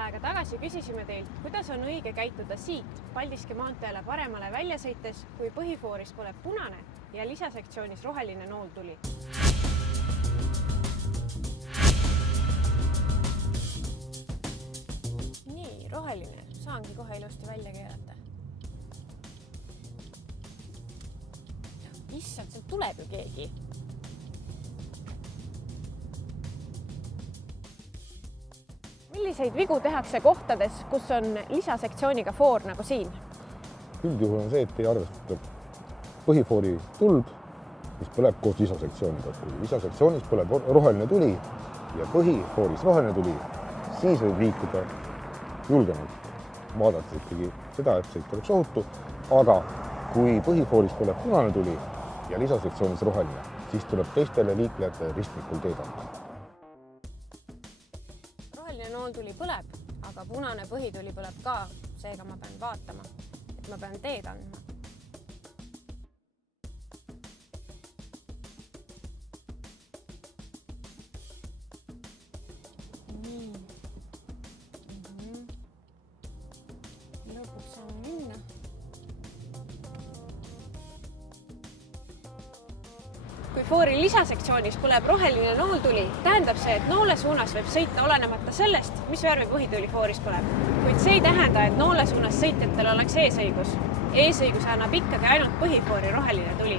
aega tagasi küsisime teilt, kuidas on õige käituda siit Paldiski maanteele paremale välja sõites, kui põhifooris põleb punane ja lisasektsioonis roheline nool tuli. Nii, roheline. Saangi kohe ilusti välja keerata. Issand, seal tuleb ju keegi. Milliseid vigu tehakse kohtades, kus on lisasektsiooniga foor nagu siin? Üldjuhul on see, et ei arvestata põhifoori tulb, mis põleb koos lisasektsiooniga. Kui lisasektsioonis põleb roheline tuli ja põhifooris roheline tuli, siis võib liikuda julgemalt. Vaadata ikkagi seda, et sõit oleks ohutu, aga kui põhifooris põleb punane tuli ja lisasektsioonis roheline, siis tuleb teistele liiklejate ristmikul teed anda. Roheline nool tuli põleb, aga punane põhituli põleb ka, seega ma pean vaatama, et ma pean teed andma. Nii. Lõpuks saan minna. Kui foori lisasektsioonis põleb roheline nooltuli, tähendab see, et noole suunas võib sõita olenemata sellest, mis värvi põhituli fooris põleb. Kuid see ei tähenda, et noole suunas sõitjatel oleks eesõigus. Eesõiguse annab ikkagi ainult põhifoori roheline tuli.